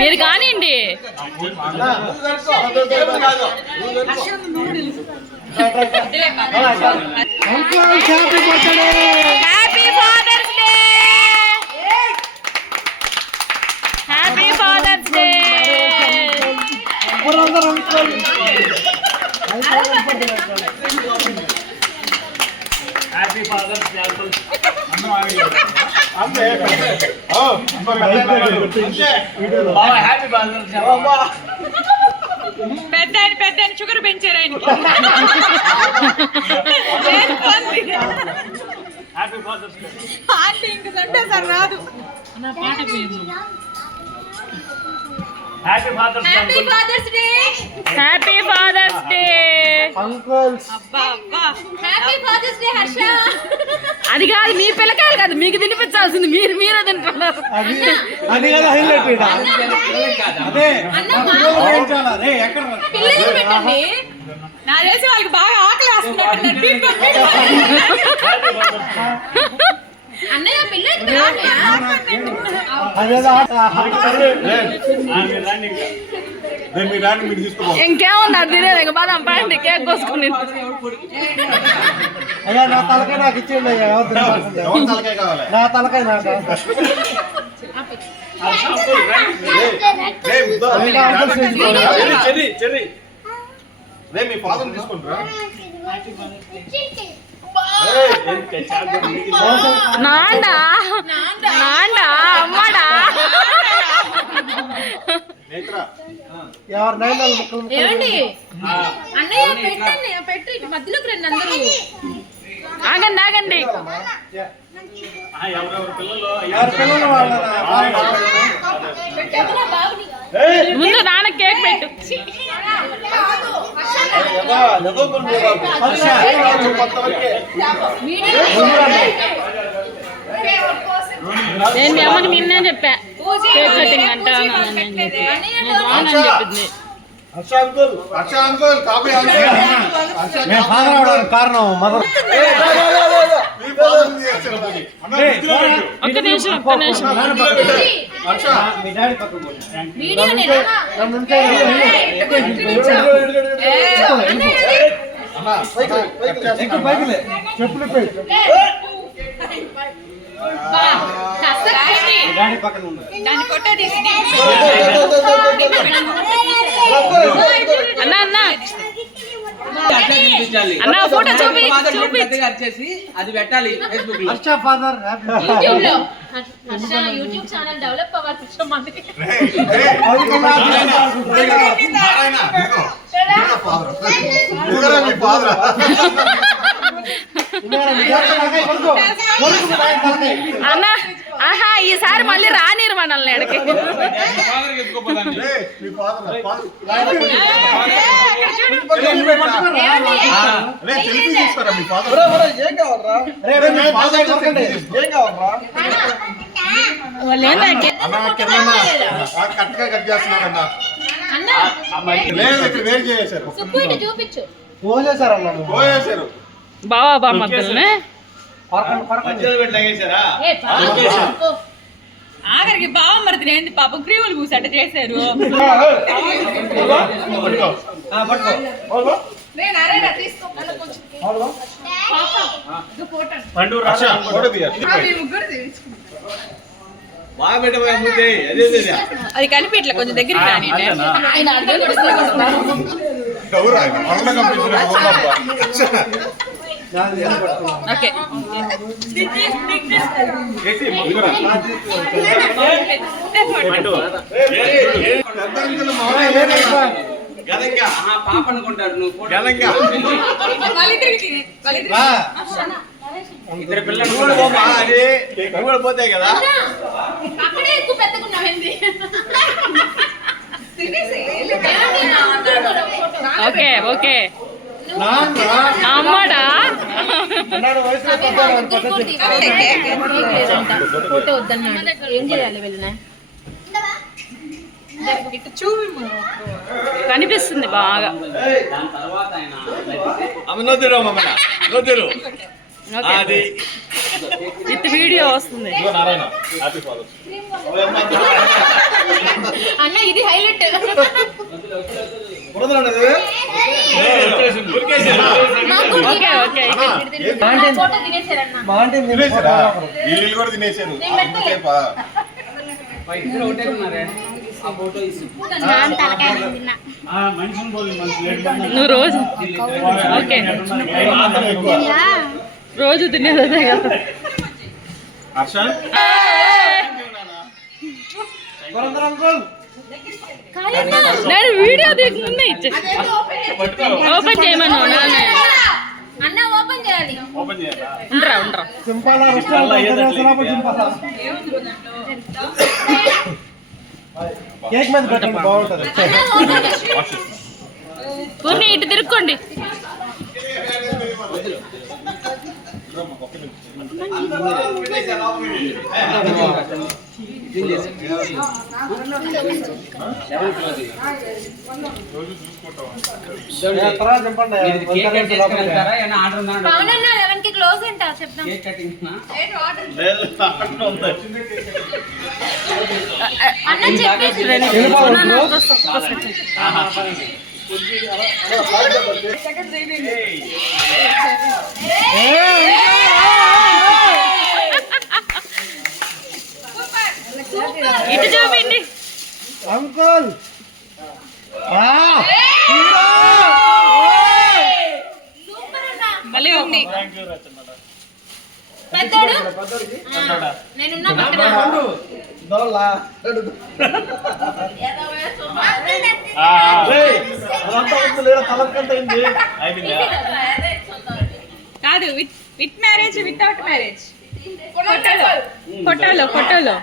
మీరు కానివ్వండి. Happy father's day. Happy father's day. Happy father's day uncle. Happy father's day. పెద్ద sugar పెంచారు ఆయనకి. Happy father's day. ఆంటీ ఇంక సండే సార్ రాదు. Happy father's day. Happy father's day. Happy father's day uncles. అబ్బా అబ్బా. Happy father's day Harsha. అది కాదు, మీ పిల్లకాయలు కాదు, మీకు తినిపించాల్సింది మీరే తింటున్నారు. అది కదా హైలైట్. అదే పిల్లలు పెట్టండి. నాకు తెలిసి వాళ్ళకి బాగా ఆకలి వేస్తున్నట్టున్నారు. అన్నయ్య పిల్లలకి ఇంకేముంది అది తినేది. ఇంకా బాదం పండి కేక్ కోసుకుని. అయ్యా నా తలకాయ నాకు ఇచ్చేయండి అయ్యా. నా తలకాయ నాకు. మీ ఫాదర్ తీసుకుంటారా? నాండా నాండా అమ్మాడా. ఏమండి అన్నయ్య పెట్టండి, పెట్టి మధ్యలోకి రండి అందరూ. ఆగండి ఆగండి. ముందు నాన్న కేక్ పెట్టు. నేను మీ అమ్మకి నిన్నే చెప్పా కేక్ కటింగ్ అంటాను చెప్పింది. కారణం మదర్. ఒక్క నిమిషం ఒక్క నిమిషం. చెప్పులు అన్నా అన్నా అన్నా ఫోటో చూపి వచ్చేసి అది పెట్టాలి ఫేస్బుక్ లో. హర్ష ఫాదర్ యూట్యూబ్ లో. హర్ష యూట్యూబ్ ఛానల్ డెవలప్ అవ్వాలి. అన్నా ఆహా ఈసారి మళ్ళీ రానిరు మనల్ని ఎడకి. చూపించు బావా బామ్మద్దుల్ని. ఆఖరికి బావమ్మర్ది ఏంది పాపం క్రీములు పూసట చేశారు. అది కలిపి ఇట్లా కొంచెం దగ్గరికి రాని. ఓకే పాప అనుకుంటాడు నువ్వు. ఇద్దరు పిల్లలు పోతాయి కదా. Okay okay అమ్మాడా. ఫోటో వద్దన్నాడు. ఏం చేయాలి వెళ్ళినా కనిపిస్తుంది బాగా. అది విత్ వీడియో వస్తుంది. ఇదిగో నారాయణ హ్యాపీ ఫాదర్స్ అన్న ఇది హైలైట్. ఓకే ఓకే ఫోటో తినేసారన్న. మా ఆంటీ తినేసారా వీళ్ళు కూడా తినేసారు అంతసేపా? ఇద్దరు ఒకటే ఉన్నారే ఆ ఫోటో ఇసు మనిషిని పోలి మనిషి లేట్ పడినా నువ్వు రోజు ఓకే రోజు తినేదే కదా. హర్ష నేను వీడియో తీసుకున్నా ఇచ్చే ఓపెన్ చేయమను నాన్న. అన్న ఓపెన్ చేయాలి. ఓపెన్ చేయాలా? ఉండరా ఉండరా. సింపాలా రెస్టారెంట్ సింపాలా కేక్ మీద పెట్టండి బాగుంటది. పూర్ణి ఇటు తిరుక్కోండి. తర్వాత చింపండి. కేక్ కట్ చేసుకెళ్తారా ఏమైనా ఆర్డర్ ఉందా పవన్ అన్న 11 కి క్లోజ్ అంట చెప్తాం. కేక్ కటింగ్ లేదు, అక్కడ ఉంది. అన్న చెప్పేసి ఇటు చూపిండి. అంకుల్ భలే ఉంది. థ్యాంక్ యూ రచన. పెద్దోడు నేనున్నా పక్కన. అయిపోయిందా? కాదు విత్ మ్యారేజ్ వితౌట్ మ్యారేజ్ ఫోటోలో